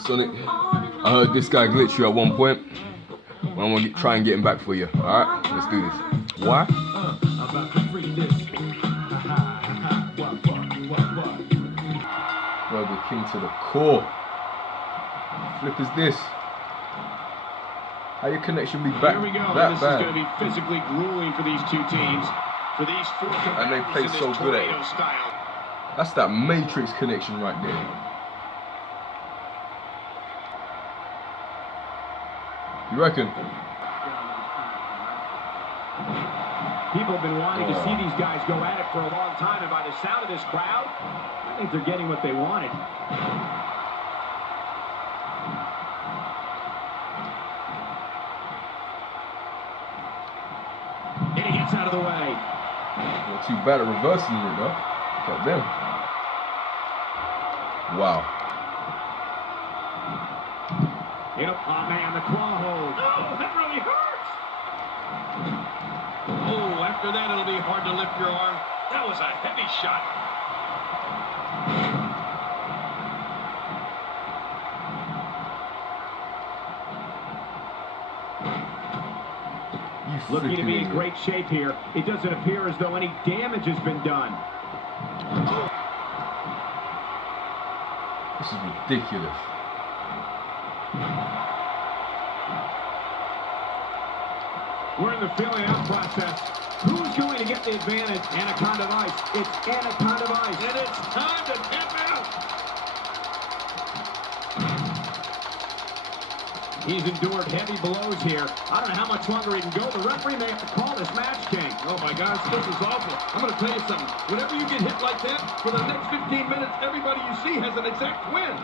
Sonic, I heard this guy glitch you at one point. I want to try and get him back for you. Alright, let's do this. Why? Burger King to the core. Flip is this? How your connection be back? Here we go. That this bad? is going to be physically grueling for these two teams. For these four and they play so good at it. Style. That's that Matrix connection right there. You reckon? People have been wanting to see these guys go at it for a long time, and by the sound of this crowd, I think they're getting what they wanted. And he gets out of the way. Not too bad at reversing it though. Look at them. Wow. Oh man, the claw hold. Oh, that really hurts. Oh, after that it'll be hard to lift your arm. That was a heavy shot. Looking to be in great shape here. It doesn't appear as though any damage has been done. This is ridiculous. We're in the filling out process. Who's going to get the advantage? Anaconda Vice. It's Anaconda Vice. And it's time to tap out. He's endured heavy blows here. I don't know how much longer he can go. The referee may have to call this match, King. Oh my gosh, this is awful. I'm going to tell you something. Whenever you get hit like that, for the next 15 minutes, everybody you see has an exact win.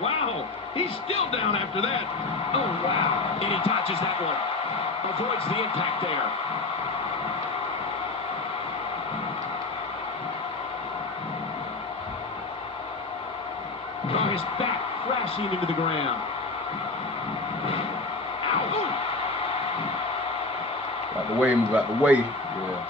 Wow, he's still down after that. Oh, wow. And he dodges that one. Avoids the impact there. Oh, his back crashing into the ground. Ow. Out the way, move out the way. Yeah.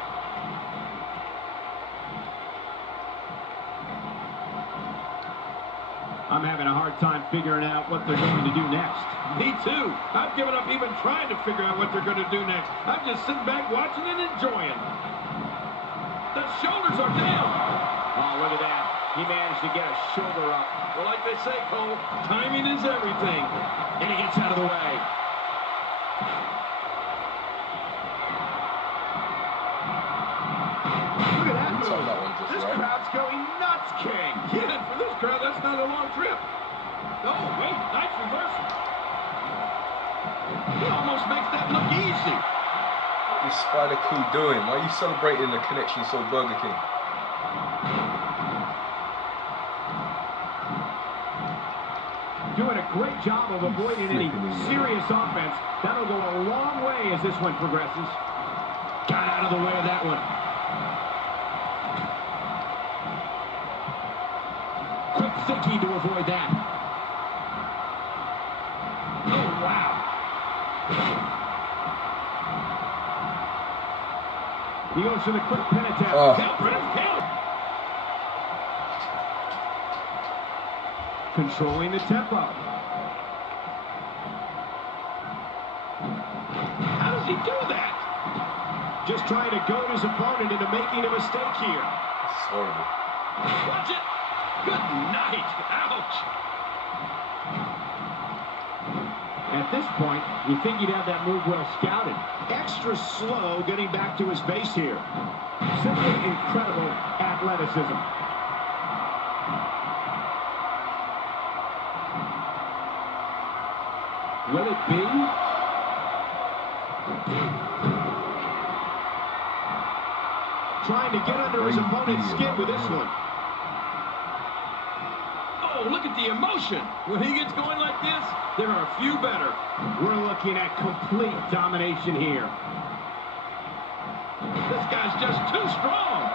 I'm having a hard time figuring out what they're going to do next. Me too. I've given up even trying to figure out what they're going to do next. I'm just sitting back watching and enjoying. The shoulders are down. Oh, look at that. He managed to get a shoulder up. Well, like they say, Cole, timing is everything. And he gets out of the way. Look at that move. This crowd's going nuts, King. Yeah, for this crowd, that's not a long trip. Oh, wait, nice reversal. He almost makes that look easy. What is spiderku doing? Why are you celebrating the connection so Burger King? Doing a great job of avoiding any serious offense. That'll go a long way as this one progresses. Got out of the way of that one. Quick thinking to avoid that. Oh, wow. He goes for the quick pin attempt. Count. Controlling the tempo. How does he do that? Just trying to goad his opponent into making a mistake here. It's horrible. Watch it. Good night. Ouch. At this point, you think he'd have that move well scouted. Extra slow getting back to his base here. Simply incredible athleticism. Will it be? Trying to get under his opponent's skin with this one. Oh, look at the emotion. When he gets going like this, there are a few better. We're looking at complete domination here. This guy's just too strong.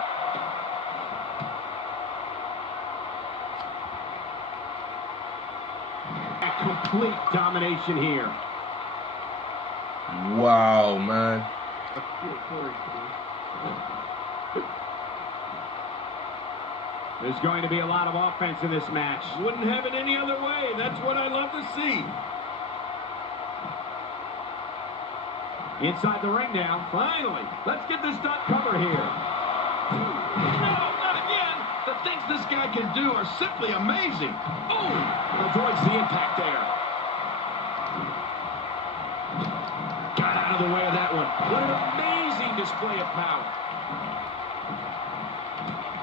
At complete domination here. Wow, man. There's going to be a lot of offense in this match. Wouldn't have it any other way. That's what I love to see. Inside the ring now. Finally, let's get this done. Cover here. No, not again. The things this guy can do are simply amazing. Oh, Avoids the impact there. Got out of the way of that one. What an amazing display of power.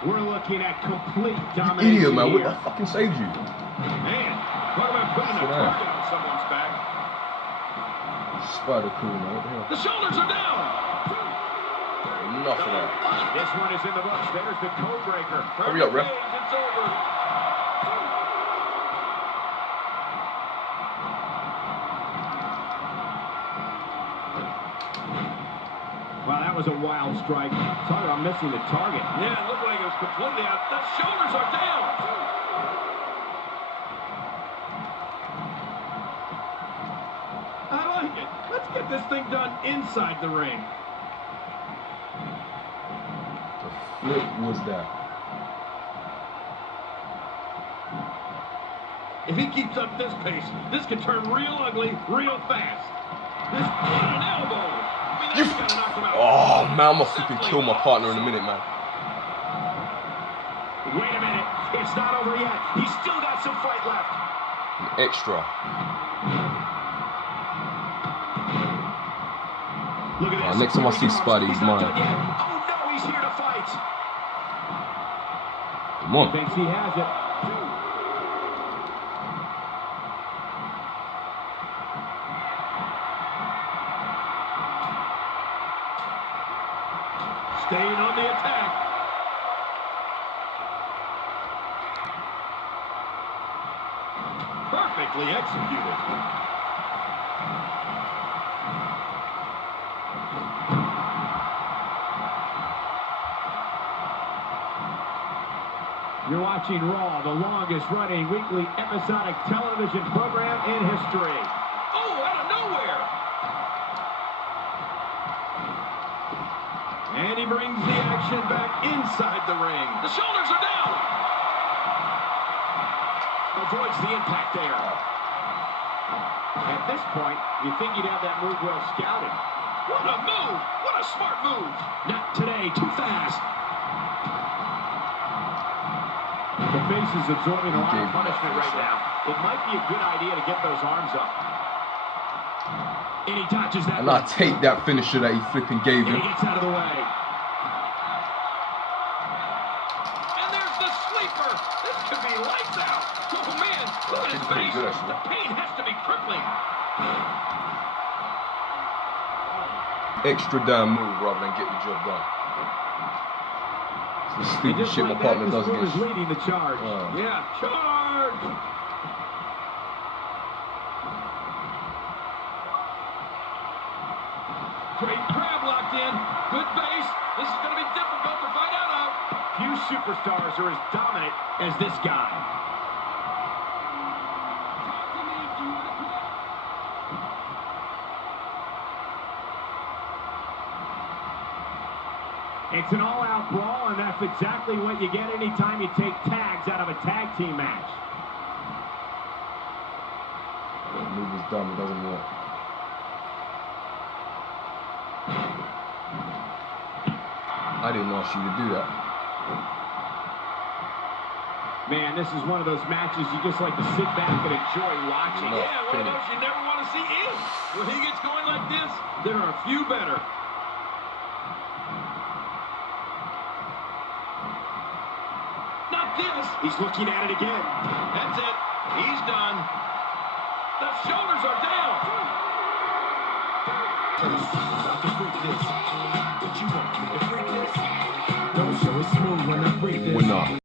We're looking at complete domination. Idiot, man. here. What fucking saved you? man, talk about putting a target on someone's back. Spiderku, man. What the hell? The shoulders are down. Enough of that. This one is in the books. There's the code breaker. Hurry up, ref. It's over. Wow, that was a wild strike. Talk about missing the target. Yeah, it looked like it was completely out. The shoulders are down. I like it. Let's get this thing done inside the ring. The flip was that. If he keeps up this pace, this could turn real ugly real fast. This what an elbow. I mean, that's gotta knock him out. Oh, man, I'm gonna flipping kill my partner in a minute, man. Wait a minute. It's not over yet. He's still got some fight left. Extra. Look at this. Next time I see Spidey, he's not mine. done yet. Oh, no, he's here to fight. Come on. Thinks he has it. Staying on the attack. Perfectly executed. You're watching Raw, the longest-running weekly episodic television program in history. Oh, out of nowhere. And he brings the action back inside the ring. The shoulders are down. Avoids the impact there. At this point, you think you'd have that move well scouted. What a move. What a smart move. Not today, too fast. The face is absorbing a lot of punishment right now. It might be a good idea to get those arms up. And he touches that. And I take that finisher that he flipping gave And him. he gets out of the way. And there's the sleeper. This could be lights out. Oh, man. Look at his It's pretty face. good, actually. The pain has to be crippling. Extra damn move rather than get the job done. It's the stupid shit my partner does This move against. is leading the charge. Yeah, charge. Great crab locked in. Good base. This is going to be difficult to fight out of. Few superstars are as dominant as this guy. It's an all-out brawl, and that's exactly what you get anytime you take tags out of a tag team match. That move is dumb, it doesn't work. I didn't ask you to do that. Man, this is one of those matches you just like to sit back and enjoy watching. No. Yeah, one of those you never want to see end. When he gets going like this, there are a few better. Not this. He's looking at it again. That's it. He's done. The shoulders are down. About to freak this. What you want me to freak this? Don't show it smooth when I freak this. We're not.